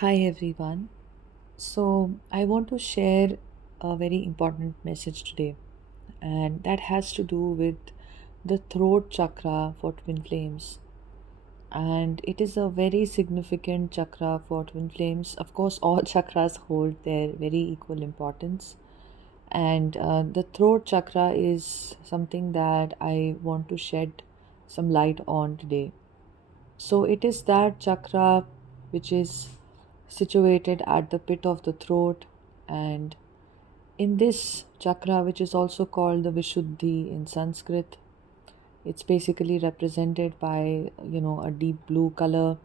Hi everyone. So, I want to share a very important message today, and that has to do with the throat chakra for twin flames. And it is a very significant chakra for twin flames. Of course, all chakras hold their very equal importance, and the throat chakra is something that I want to shed some light on today. So, it is that chakra which is situated at the pit of the throat, and in this chakra, which is also called the Vishuddhi in Sanskrit, it's basically represented by a deep blue color,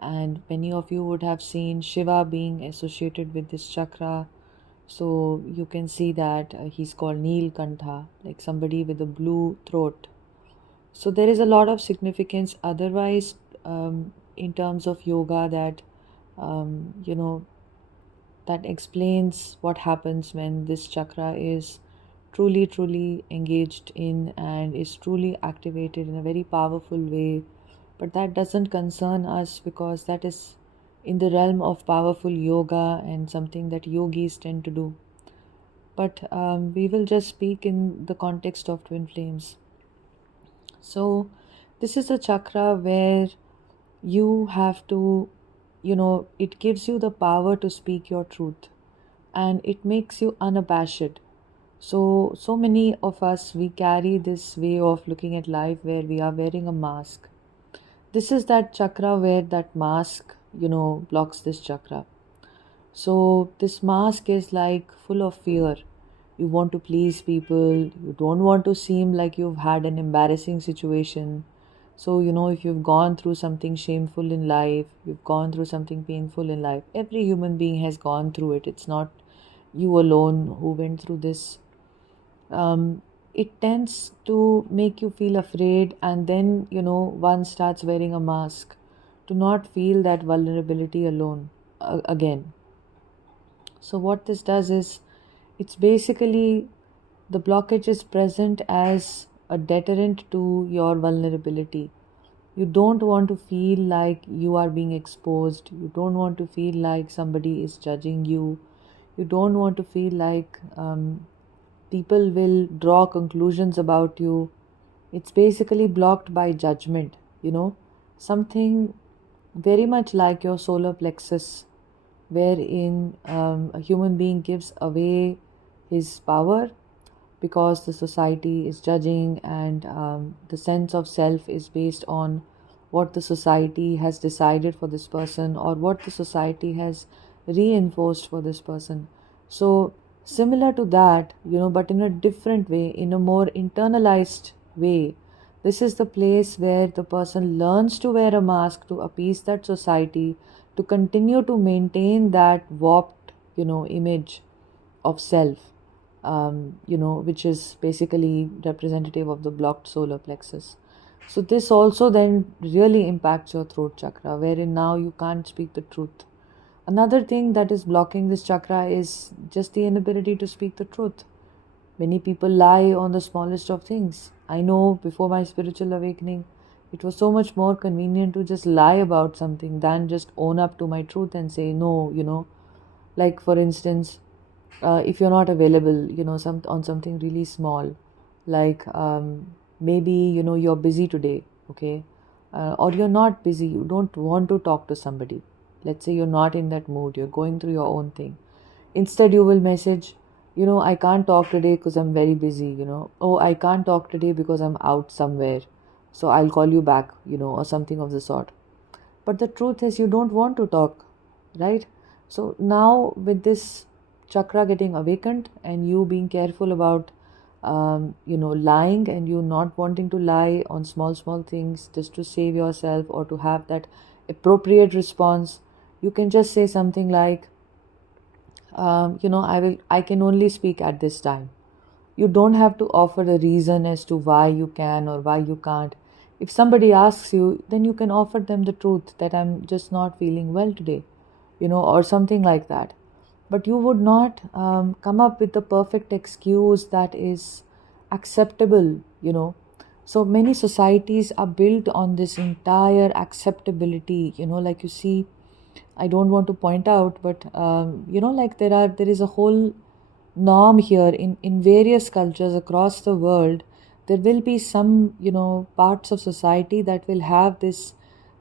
and many of you would have seen Shiva being associated with this chakra. So you can see that he's called Neelkantha, like somebody with a blue throat. So there is a lot of significance otherwise, in terms of yoga, that um, you know that explains what happens when this chakra is truly engaged in and is truly activated in a very powerful way. But that doesn't concern us because that is in the realm of powerful yoga and something that yogis tend to do. But we will just speak in the context of twin flames. So this is a chakra where you have to, it gives you the power to speak your truth, and it makes you unabashed. So many of us, we carry this way of looking at life where we are wearing a mask. This is that chakra where that mask, blocks this chakra. So this mask is like full of fear. You want to please people, you don't want to seem like you've had an embarrassing situation. So, if you've gone through something shameful in life, you've gone through something painful in life, every human being has gone through it. It's not you alone who went through this. It tends to make you feel afraid, and then one starts wearing a mask to not feel that vulnerability alone again. So what this does is, it's basically, the blockage is present as a deterrent to your vulnerability. You don't want to feel like you are being exposed. You don't want to feel like somebody is judging you. You don't want to feel like people will draw conclusions about you. It's basically blocked by judgment, something very much like your solar plexus, wherein a human being gives away his power because the society is judging, and the sense of self is based on what the society has decided for this person or what the society has reinforced for this person. So similar to that, but in a different way, in a more internalized way, this is the place where the person learns to wear a mask to appease that society, to continue to maintain that warped image of self, which is basically representative of the blocked solar plexus. So this also then really impacts your throat chakra, wherein now you can't speak the truth. Another thing that is blocking this chakra is just the inability to speak the truth. Many people lie on the smallest of things. I know before my spiritual awakening, it was so much more convenient to just lie about something than just own up to my truth and say no, like for instance, if you're not available, some on something really small, like maybe you're busy today, okay, or you're not busy, you don't want to talk to somebody. Let's say you're not in that mood, you're going through your own thing. Instead, you will message, I can't talk today because I'm very busy. Oh, I can't talk today because I'm out somewhere. So I'll call you back, or something of the sort. But the truth is, you don't want to talk, right? So now, with this chakra getting awakened and you being careful about, lying, and you not wanting to lie on small things just to save yourself or to have that appropriate response, you can just say something like, I can only speak at this time. You don't have to offer a reason as to why you can or why you can't. If somebody asks you, then you can offer them the truth that I'm just not feeling well today, or something like that. But you would not come up with the perfect excuse that is acceptable. So many societies are built on this entire acceptability, like you see, I don't want to point out, but like there is a whole norm here in various cultures across the world. There will be some, parts of society that will have this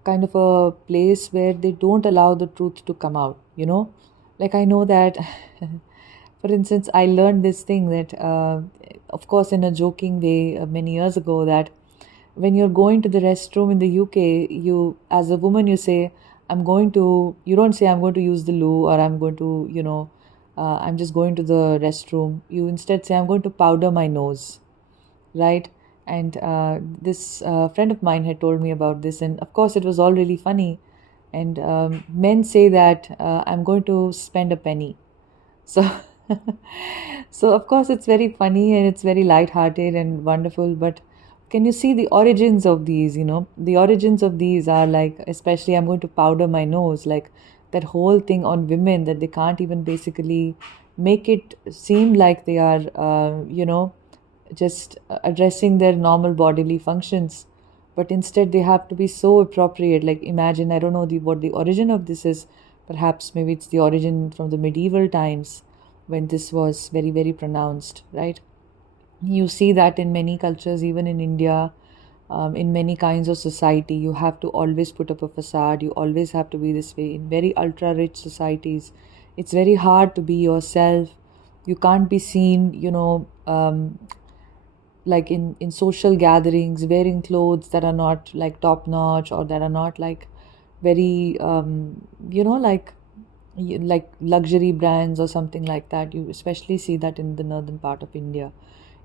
kind of a place where they don't allow the truth to come out. Like I know that, for instance, I learned this thing that, of course, in a joking way, many years ago, that when you're going to the restroom in the UK, you, as a woman, you say, you don't say, I'm going to use the loo, or I'm going to, I'm just going to the restroom. You instead say, I'm going to powder my nose, right? And this friend of mine had told me about this, and of course, it was all really funny. And men say that, I'm going to spend a penny. So, so of course, it's very funny and it's very light-hearted and wonderful. But can you see the origins of these? The origins of these are like, especially, I'm going to powder my nose, like that whole thing on women, that they can't even basically make it seem like they are, just addressing their normal bodily functions, but instead they have to be so appropriate. Like, imagine, I don't know what the origin of this is. Perhaps maybe it's the origin from the medieval times, when this was very, very pronounced, right? You see that in many cultures, even in India, in many kinds of society, you have to always put up a facade. You always have to be this way. In very ultra rich societies, it's very hard to be yourself. You can't be seen, like in social gatherings, wearing clothes that are not like top notch, or that are not like very, like like luxury brands or something like that. You especially see that in the northern part of India.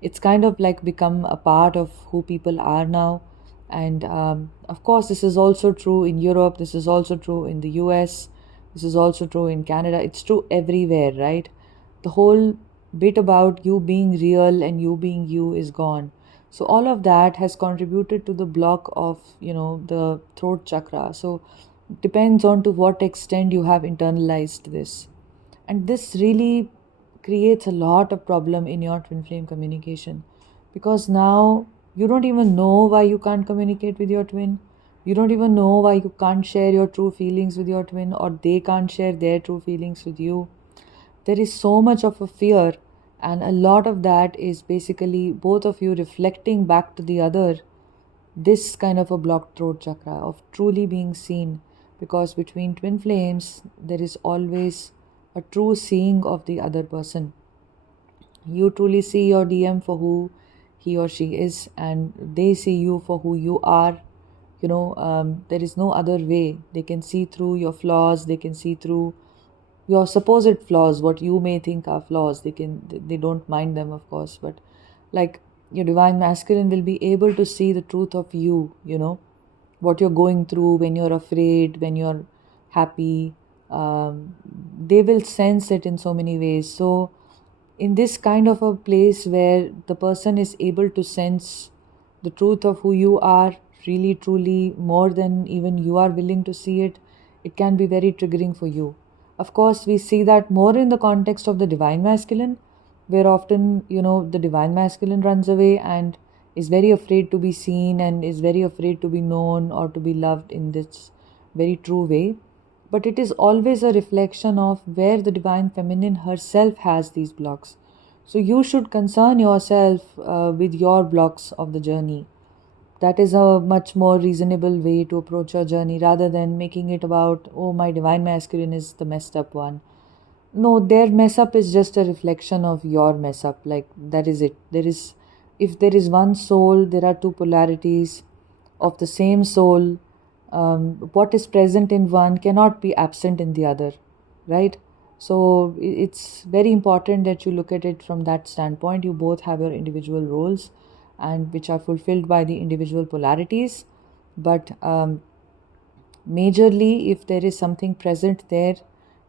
It's kind of like become a part of who people are now. And of course, this is also true in Europe, this is also true in the US, this is also true in Canada. It's true everywhere, right? The whole bit about you being real and you being you is gone. So all of that has contributed to the block of, the throat chakra. So depends on to what extent you have internalized this. And this really creates a lot of problem in your twin flame communication, because now you don't even know why you can't communicate with your twin. You don't even know why you can't share your true feelings with your twin, or they can't share their true feelings with you. There is so much of a fear, and a lot of that is basically both of you reflecting back to the other this kind of a blocked throat chakra of truly being seen. Because between twin flames, there is always a true seeing of the other person. You truly see your DM for who he or she is, and they see you for who you are. There is no other way. They can see through your flaws, they can see through your supposed flaws, what you may think are flaws. They don't mind them, of course, but like, your divine masculine will be able to see the truth of you, what you're going through, when you're afraid, when you're happy. They will sense it in so many ways. So in this kind of a place where the person is able to sense the truth of who you are, really truly, more than even you are willing to see it, it can be very triggering for you. Of course, we see that more in the context of the divine masculine, where often, the divine masculine runs away and is very afraid to be seen, and is very afraid to be known or to be loved in this very true way. But it is always a reflection of where the divine feminine herself has these blocks. So you should concern yourself with your blocks of the journey. That is a much more reasonable way to approach your journey, rather than making it about, oh, my divine masculine is the messed up one. No, their mess up is just a reflection of your mess up. Like, that is it. If there is one soul, there are two polarities of the same soul. What is present in one cannot be absent in the other, right? So it's very important that you look at it from that standpoint. You both have your individual roles, and which are fulfilled by the individual polarities. But majorly, if there is something present there,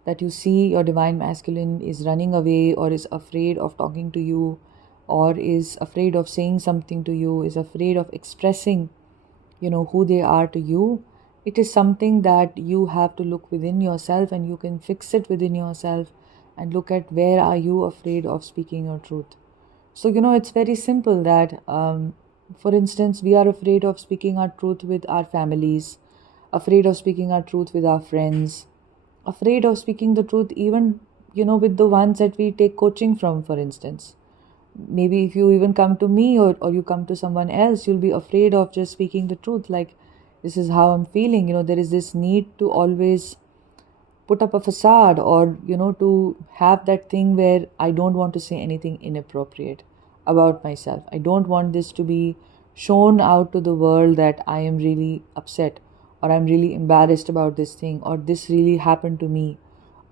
that you see your divine masculine is running away, or is afraid of talking to you, or is afraid of saying something to you, is afraid of expressing, who they are to you, it is something that you have to look within yourself, and you can fix it within yourself, and look at where are you afraid of speaking your truth. So, it's very simple that, for instance, we are afraid of speaking our truth with our families, afraid of speaking our truth with our friends, afraid of speaking the truth, even, with the ones that we take coaching from, for instance. Maybe if you even come to me, or you come to someone else, you'll be afraid of just speaking the truth. Like, this is how I'm feeling. There is this need to always put up a facade, or to have that thing where I don't want to say anything inappropriate about myself. I don't want this to be shown out to the world that I am really upset, or I'm really embarrassed about this thing, or this really happened to me,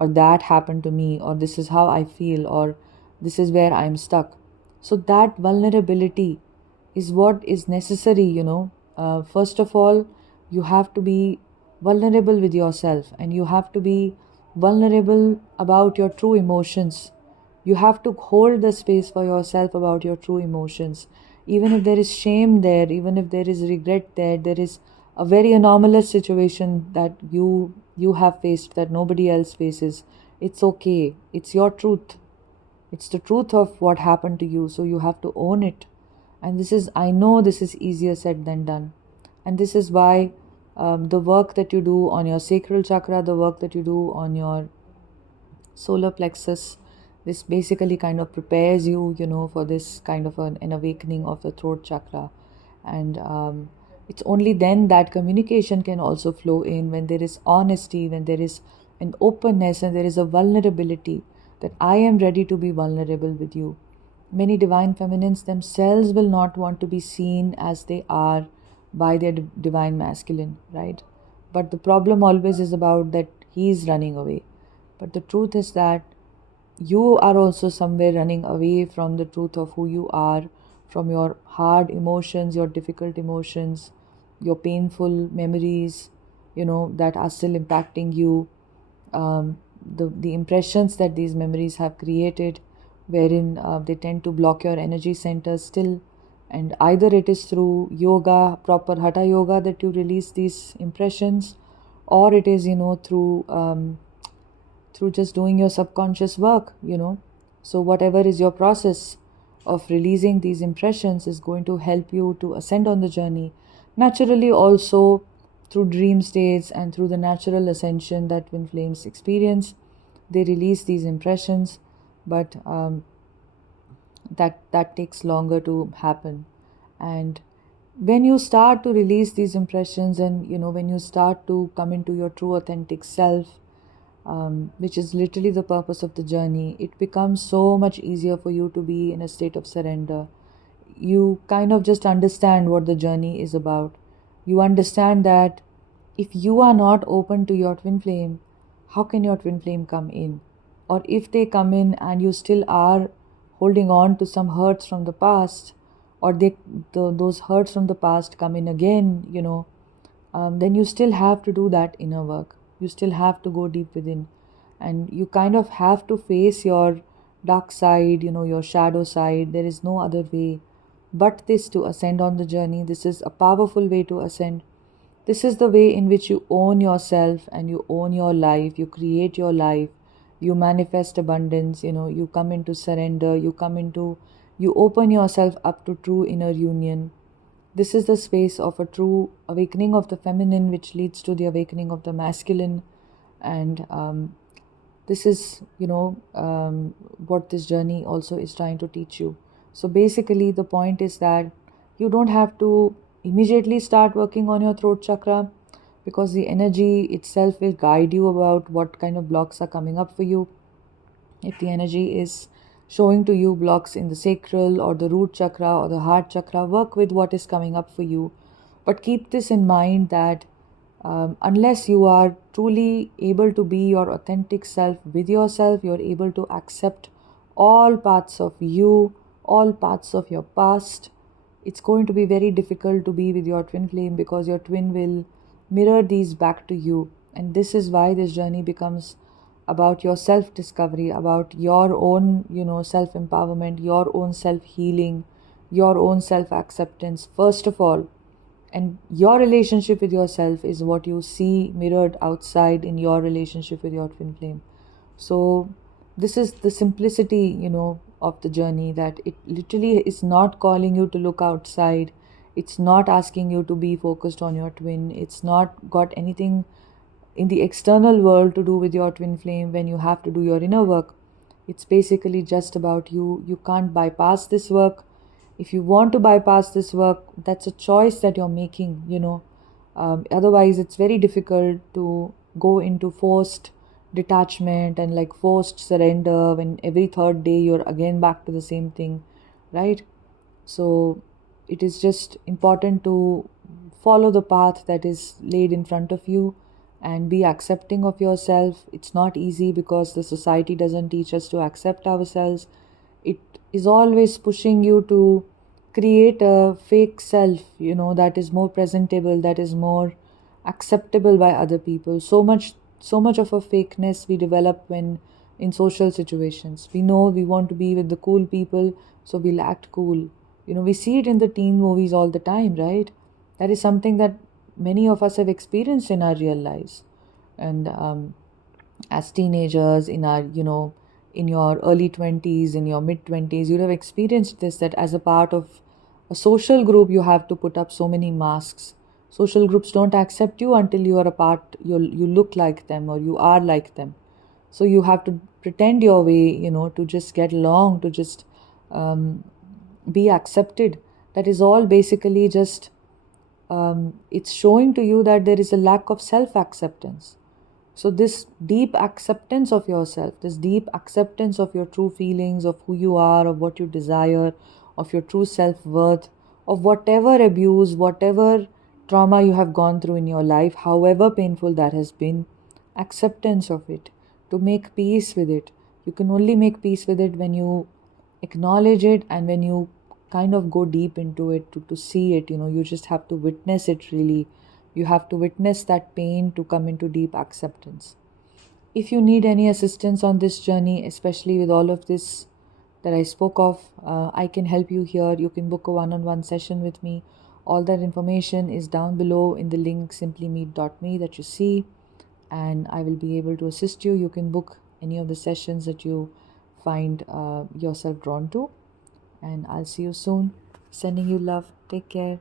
or that happened to me, or this is how I feel, or this is where I'm stuck. So that vulnerability is what is necessary. First of all, you have to be vulnerable with yourself, and you have to be vulnerable about your true emotions. You have to hold the space for yourself about your true emotions. Even if there is shame there, even if there is regret there is a very anomalous situation that you have faced that nobody else faces. It's okay. It's your truth. It's the truth of what happened to you. So you have to own it. And I know this is easier said than done. And this is why the work that you do on your sacral chakra, the work that you do on your solar plexus, this basically kind of prepares you, for this kind of an awakening of the throat chakra. And it's only then that communication can also flow in, when there is honesty, when there is an openness, and there is a vulnerability, that I am ready to be vulnerable with you. Many divine feminines themselves will not want to be seen as they are by their divine masculine, right? But the problem always is about that he is running away. But the truth is that you are also somewhere running away from the truth of who you are, from your hard emotions, your difficult emotions, your painful memories, that are still impacting you, the impressions that these memories have created, wherein they tend to block your energy centers still. And either it is through yoga, proper hatha yoga, that you release these impressions, or it is, through just doing your subconscious work. So whatever is your process of releasing these impressions is going to help you to ascend on the journey. Naturally, also through dream states and through the natural ascension that twin flames experience, they release these impressions, but that takes longer to happen. And when you start to release these impressions, and when you start to come into your true authentic self, which is literally the purpose of the journey, it becomes so much easier for you to be in a state of surrender. You kind of just understand what the journey is about. You understand that if you are not open to your twin flame, how can your twin flame come in? Or if they come in and you still are holding on to some hurts from the past, or those hurts from the past come in again, then you still have to do that inner work. You still have to go deep within, and you kind of have to face your dark side, your shadow side. There is no other way but this to ascend on the journey. This is a powerful way to ascend. This is the way in which you own yourself and you own your life. You create your life. You manifest abundance. You come into surrender. You open yourself up to true inner union. This is the space of a true awakening of the feminine, which leads to the awakening of the masculine. And this is, what this journey also is trying to teach you. So basically, the point is that you don't have to immediately start working on your throat chakra, because the energy itself will guide you about what kind of blocks are coming up for you. If the energy is showing to you blocks in the sacral or the root chakra or the heart chakra, work with what is coming up for you. But keep this in mind that unless you are truly able to be your authentic self with yourself, you're able to accept all parts of you, all parts of your past, it's going to be very difficult to be with your twin flame, because your twin will mirror these back to you. And this is why this journey becomes about your self-discovery, about your own, self-empowerment, your own self-healing, your own self-acceptance, first of all. And your relationship with yourself is what you see mirrored outside in your relationship with your twin flame. So this is the simplicity, of the journey, that it literally is not calling you to look outside. It's not asking you to be focused on your twin. It's not got anything in the external world to do with your twin flame when you have to do your inner work. It's basically just about you. You can't bypass this work. If you want to bypass this work, that's a choice that you're making. Otherwise, it's very difficult to go into forced detachment and like forced surrender when every third day you're again back to the same thing, right? So it is just important to follow the path that is laid in front of you and be accepting of yourself. It's not easy because the society doesn't teach us to accept ourselves. It is always pushing you to create a fake self, that is more presentable, that is more acceptable by other people. So much of a fakeness we develop when in social situations. We know we want to be with the cool people, so we'll act cool. We see it in the teen movies all the time, right? That is something that many of us have experienced in our real lives. And as teenagers, in your early 20s, in your mid 20s, you'd have experienced this, that as a part of a social group, you have to put up so many masks. Social groups don't accept you until you are a part, you look like them or you are like them. So you have to pretend your way, to just get along, to just um, be accepted. That is all basically just, it's showing to you that there is a lack of self acceptance. So, this deep acceptance of yourself, this deep acceptance of your true feelings, of who you are, of what you desire, of your true self worth, of whatever abuse, whatever trauma you have gone through in your life, however painful that has been, acceptance of it, to make peace with it. You can only make peace with it when you acknowledge it and when you kind of go deep into it to see it. You just have to witness it really. You have to witness that pain to come into deep acceptance. If you need any assistance on this journey, especially with all of this that I spoke of, I can help you here. You can book a one-on-one session with me. All that information is down below in the link simplymeet.me that you see, and I will be able to assist you. You can book any of the sessions that you find yourself drawn to, and I'll see you soon. Sending you love. Take care.